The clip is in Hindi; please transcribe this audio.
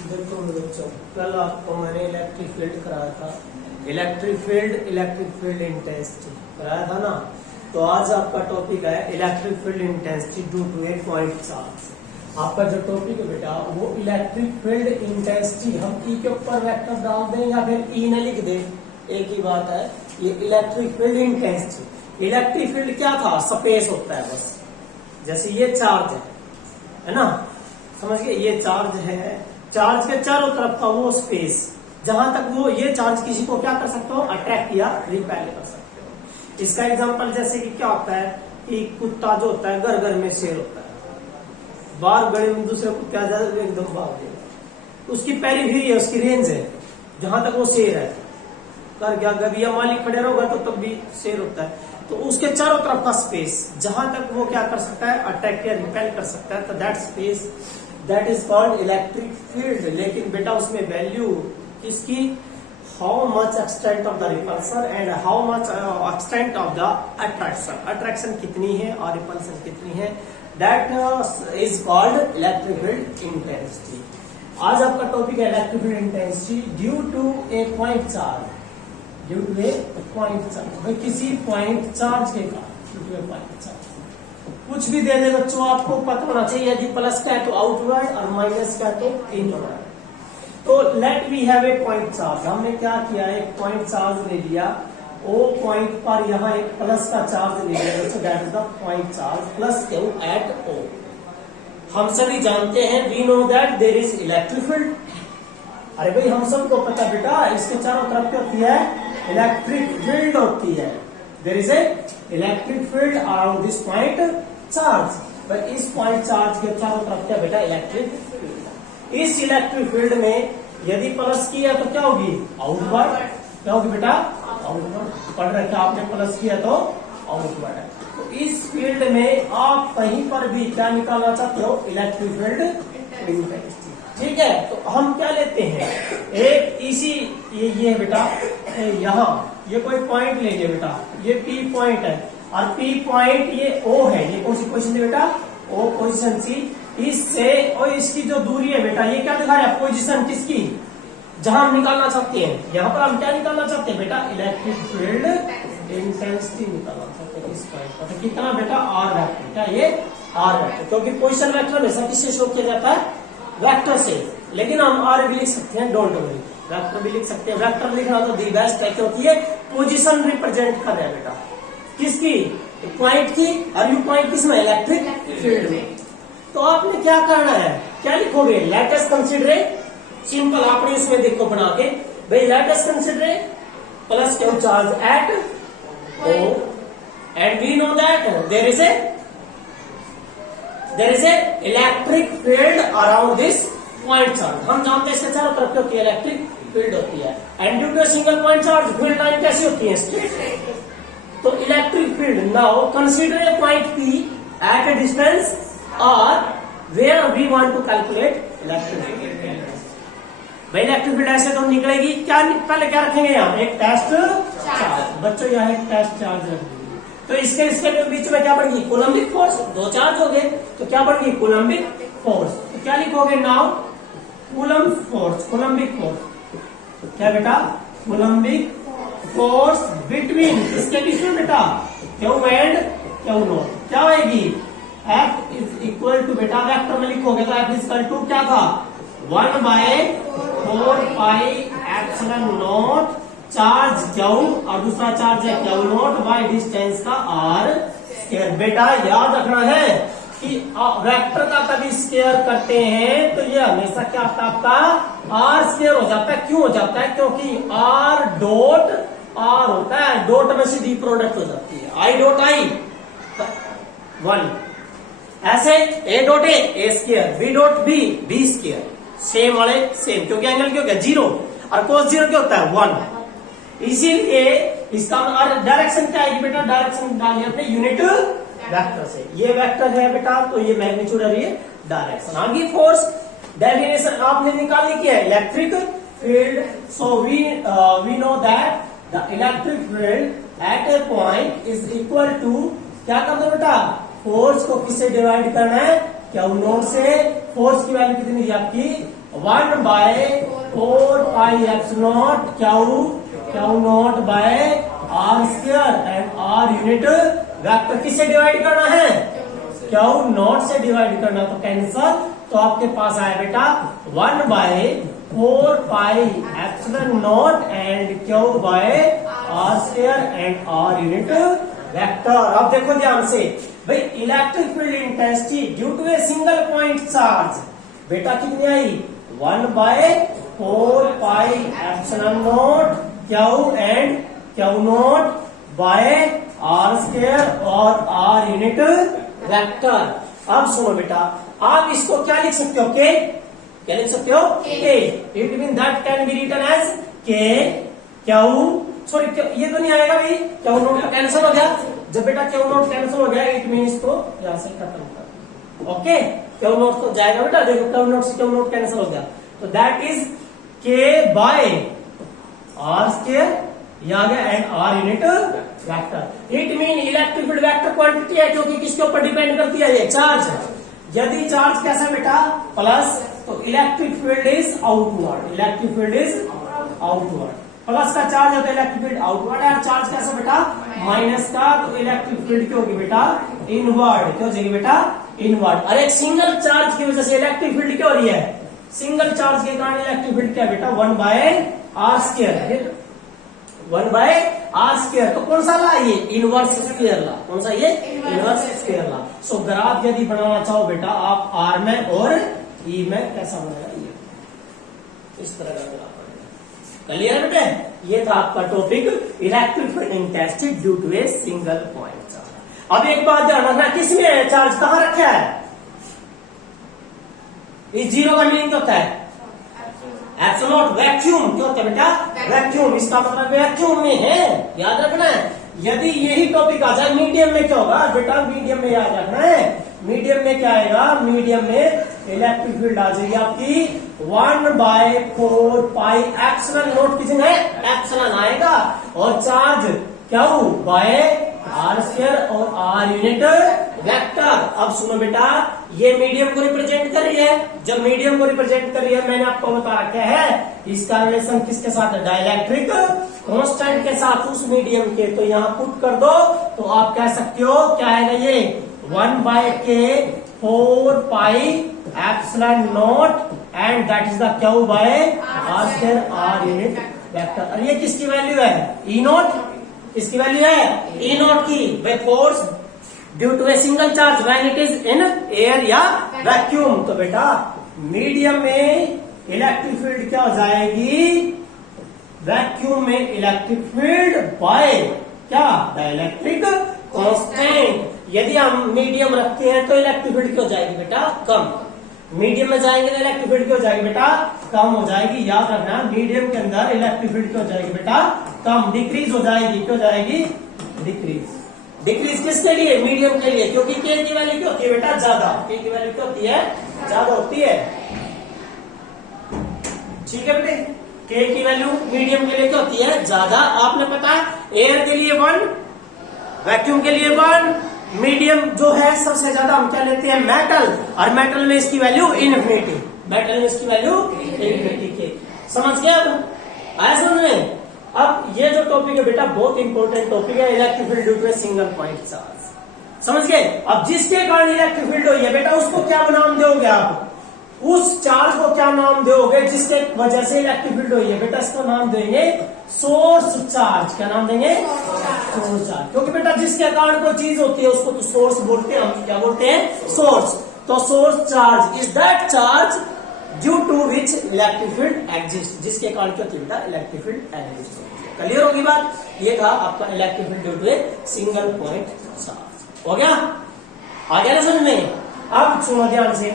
देखो बच्चों, कल आपको मैंने इलेक्ट्रिक फील्ड कराया था। इलेक्ट्रिक फील्ड इंटेंसिटी कराया था ना। तो आज आपका टॉपिक है electric field intensity due to a point charge. आपका जो टॉपिक है बेटा वो इलेक्ट्रिक फील्ड इंटेंसिटी, हम ई के ऊपर वेक्टर डाल दें या फिर ई न लिख दें, एक ही बात है। ये electric field intensity, electric field क्या था, स्पेस होता है बस। जैसे ये चार्ज है ना, समझ गए, ये चार्ज है, चार्ज के चारों तरफ का वो स्पेस, जहां तक वो ये चार्ज किसी को क्या कर सकते हो, अट्रैक्ट या रिपेल कर सकते हो। इसका एग्जांपल जैसे कि क्या होता है कि कुत्ता जो होता है, घर घर में शेर होता है, बाहर गले में दूसरे कुत्ते आ जाए तो एकदम भाग देगा। उसकी पेरिफेरी है, उसकी रेंज है, जहां तक वो शेर है। कर क्या गबिया मालिक खड़े रहोगा तो तब भी शेर होता है। तो उसके चारों तरफ का स्पेस, जहां तक वो क्या कर सकता है, अट्रैक्ट या रिपेल कर सकता है, तो that space that is called electric field. लेकिन बेटा उसमें वैल्यू किसकी, how much extent of the repulsion and how much extent of the attraction, attraction कितनी है और रिपल्सन कितनी है, that is called electric field intensity. आज आपका टॉपिक है electric field intensity due to a point charge. Due to a point charge, भाई किसी पॉइंट चार्ज के कारण, due to a point charge. कुछ भी दे दे बच्चों, आपको पता होना चाहिए, यदि प्लस का है तो आउटवर्ड और माइनस का है तो इनवर्ड। तो let we have a point charge, हमने क्या किया, एक पॉइंट चार्ज ले लिया, ओ पॉइंट पर यहाँ एक प्लस का चार्ज ले लिया, that is the point charge plus Q at O. हम सभी जानते हैं, we know that there is electric field. अरे भाई हम सबको पता बेटा, इसके चारों तरफ क्या होती है, इलेक्ट्रिक फील्ड होती है। There is a electric field around this point charge. पर इस पॉइंट चार्ज के चारों तरफ क्या बेटा, इलेक्ट्रिक फील्ड। इस इलेक्ट्रिक फील्ड में यदि प्लस किया तो क्या होगी, आउटवर्ड। क्या होगी बेटा, आउटवर्ड। पढ़ रखा आपने, प्लस किया तो आउटवर्ड है। तो इस फील्ड में आप कहीं पर भी क्या निकालना चाहते हो, इलेक्ट्रिक फील्ड इंटेंसिटी। ठीक है, तो हम क्या लेते हैं, एक इसी ये बेटा, यहाँ ये कोई पॉइंट ले लिया बेटा, ये पी पॉइंट है और पी पॉइंट ये ओ है, ये कौन सी पोजीशन है बेटा, ओ पोजीशन सी। इससे और इसकी जो दूरी है बेटा, ये क्या दिखा रहा है, पोजीशन किसकी, जहां हम निकालना चाहते हैं। यहाँ पर हम क्या निकालना चाहते हैं बेटा, इलेक्ट्रिक फील्ड इंटेंसिटी निकालना चाहते हैं इस पॉइंट पर। तो कितना बेटा, आर वेक्टर, क्या ये आर वेक्टर, क्योंकि पोजीशन वेक्टर हमेशा किससे शो किया जाता है, वेक्टर से। लेकिन हम आर भी लिख सकते हैं, डोंट वरी, वेक्टर भी लिख सकते हैं। वेक्टर लिखना तो दी बेस्ट है, क्योंकि ये पोजीशन रिप्रेजेंट कर रहा है बेटा, किसकी, पॉइंट की, और यू पॉइंट किसमें, इलेक्ट्रिक फील्ड में। तो आपने क्या करना है, क्या लिखोगे, लेट अस कंसीडर, सिंपल आपने इसमें देखो बना के, भाई let us consider plus Q charge at O and we know that there is a electric field around this point charge. हम जानते हैं इसके चारों तरफ क्या होती है, इलेक्ट्रिक फील्ड होती है। And due to single point charge field line कैसी होती है, स्ट्रेट। तो electric field, now consider a point P at a distance R where we want to calculate electric field. भाई इलेक्ट्रिक फील्ड ऐसे तो निकलेगी, क्या पहले क्या रखेंगे यहाँ, एक टेस्ट चार्ज। बच्चों यहाँ एक टेस्ट चार्ज रखेंगे, तो इसके बीच में क्या बढ़ेगी, कोलम्बिक फोर्स। दो चार्ज हो गए तो क्या बढ़ेगी, कोलम्बिक फोर्स। तो क्या लिखोगे now, coulomb force, coulombic force. क्या बेटा, कोलम्बिक फोर्स बिटवीन, इसके बीच में बेटा क्यू एंड क्यू नॉट। क्या होगी, एफ इज इक्वल टू, बेटा वेक्टर में लिखोगे तो एफ इज इक्वल टू क्या था, 1/4 पाई एप्सिलॉन नॉट चार्ज क्यू और दूसरा चार्ज है क्यू नॉट बाय डिस्टेंस का आर स्क्वायर। बेटा याद रखना है कि वेक्टर का कभी स्क्वायर करते हैं तो ये हमेशा क्या होता है, आपका आर स्क्वायर हो जाता है। क्यों हो जाता है, क्योंकि आर डॉट आर होता है, डॉट में सीधी प्रोडक्ट हो जाती है, आई डॉट आई 1, ऐसे A dot A square, B dot B square, same वाले सेम, क्योंकि एंगल क्या हो गया 0 और cos 0 क्या होता है 1। इसीलिए इसका डायरेक्शन क्या आएगी बेटा, डायरेक्शन डालिए अपने यूनिट वेक्टर से। ये वेक्टर है बेटा, तो ये मैग्नीट्यूड है, ये डायरेक्शन। आगे फोर्स डेफिनेशन आपने निकालनी क्या है, electric field. So we know that the electric field at a point is equal to, क्या करना है बेटा, फोर्स को किससे डिवाइड करना है, क्यू नॉट से। फोर्स की वैल्यू कितनी है आपकी 1 by 4 pi epsilon Q nought by R square and R unit vector किससे डिवाइड करना है? क्यू नॉट से डिवाइड करना, तो कैंसल। तो आपके पास आया बेटा 1 by 4 pi epsilon nought and Q by R square and R unit vector. अब देखो ध्यान से भाई, electric field intensity due to a single point charge बेटा कितनी आई? 1 by 4 pi epsilon nought Q and Q nought by R square और आर यूनिट वेक्टर। अब सुनो बेटा, आप इसको क्या लिख सकते हो? के क्या लिख सकते हो? K. It mean that can be written as K Q, sorry ये तो नहीं आएगा भाई, क्यू नोट का कैंसिल हो गया। जब बेटा क्यू नोट कैंसिल हो गया इट मीन इसको यहां से खत्म कर, ओके। क्यू नोट तो जाएगा बेटा, देखो क्यू नोट से क्यू नोट कैंसिल हो गया, तो that is K by R square, यहां आ गया, and R unit vector. It mean electric field vector quantity है, जो कि किसके ऊपर डिपेंड करती है? ये चार्ज। यदि चार्ज कैसा बेटा? प्लस, तो electric field is outward, electric field is outward. Plus का चार्ज होता है इलेक्ट्रिक फील्ड आउटवर्ड, और चार्ज कैसा बेटा? माइनस का, तो इलेक्ट्रिक फील्ड क्या होगी बेटा? इनवर्ड। क्या हो जाएगी बेटा? इनवर्ड। और एक सिंगल चार्ज की वजह से इलेक्ट्रिक फील्ड क्या हो रही है? सिंगल चार्ज के कारण इलेक्ट्रिक फील्ड क्या है बेटा? 1 by R square, 1 by R square. तो कौन सा ला? ये इनवर्स स्क्वायर ला। कौन सा? ये इनवर्स स्क्वायर ला। सो ग्राफ यदि बनाना चाहो बेटा आप आर में और ई में, कैसा बनेगा? ये इस तरह का ग्राफ बनेगा। क्लियर बेटे? ये था आपका topic electric field intensity due to a single point charge. अब एक बात ध्यान रखना, किसमें है चार्ज? कहां रखा है? इस जीरो का मीनिंग क्या होता है? Absolute vacuum. क्या होता है बेटा? वैक्यूम। इसका मतलब वैक्यूम में है, याद रखना है। यदि यही टॉपिक आ जाए मीडियम में, क्या होगा बेटा? मीडियम में याद रखना है, मीडियम में क्या आएगा? मीडियम में इलेक्ट्रिक फील्ड आ जाएगी आपकी 1 बाय 4 पाई एप्सिलॉन नॉट, किसी है एप्सिलॉन आएगा, और चार्ज क्या हो? बाय आर स्क्वायर और आर यूनिट वेक्टर। अब सुनो बेटा, ये मीडियम को रिप्रेजेंट कर रही है। जब मीडियम को रिप्रेजेंट कर रही है, मैंने आपको बता रखा है इसका रिलेशन किसके साथ है? डाइलेक्ट्रिक कांस्टेंट के साथ, उस मीडियम के। तो यहाँ पुट कर दो, तो आप कह सकते हो क्या आएगा? ये 1 by K 4 pi epsilon nought and that is the Q by R square R unit vector. और ये किसकी वैल्यू है? E not. किसकी वैल्यू है? ई नॉट की। By force due to a single charge when it is in air या वैक्यूम। तो बेटा मीडियम में इलेक्ट्रिक फील्ड क्या हो जाएगी? वैक्यूम में इलेक्ट्रिक फील्ड बाय क्या? Dielectric constant. यदि हम मीडियम रखते हैं तो इलेक्ट्रिक फील्ड क्या हो जाएगी बेटा? कम। मीडियम में जाएंगे तो इलेक्ट्रिक फील्ड क्या हो जाएगी बेटा? कम हो जाएगी। याद रखना, मीडियम के अंदर इलेक्ट्रिक फील्ड क्या हो जाएगी बेटा? कम, डिक्रीज हो जाएगी। क्या हो जाएगी? डिक्रीज। डिक्रीज किसके लिए? मीडियम के लिए, क्योंकि के की वैल्यू क्या होती है बेटा? ज्यादा। के की वैल्यू क्या होती है? ज्यादा होती है। ठीक है बेटे, के की वैल्यू मीडियम के लिए क्या होती है? ज्यादा। आपने पता एयर के लिए 1, वैक्यूम के लिए 1, मीडियम जो है सबसे ज्यादा हम क्या लेते हैं? मेटल। और मेटल में इसकी वैल्यू इनफिनिटी, मेटल में इसकी वैल्यू इनफिनिटी के। समझ गया? आया समझ में? अब ये जो टॉपिक है बेटा बहुत इंपॉर्टेंट टॉपिक है, electric field due to a single point charge. समझ गए? अब जिसके कारण इलेक्ट्रिक फील्ड हुई है बेटा, उसको क्या नाम दोगे आप? उस चार्ज को क्या नाम दोगे जिसके वजह से इलेक्ट्रिक फील्ड हुई है? बेटा इसका नाम देंगे सोर्स चार्ज। क्या नाम देंगे? Source charge. क्योंकि बेटा जिसके कारण कोई चीज होती है उसको तो सोर्स बोलते हैं, हम क्या बोलते हैं? सोर्स। तो source charge is that charge due to which electric field exist, जिसके कारण क्या होती है बेटा? Electric field exist. क्लियर होगी बात? ये था आपका electric field due to a single point charge. हो गया? आ गया ना समझ में? अब सुनो ध्यान से,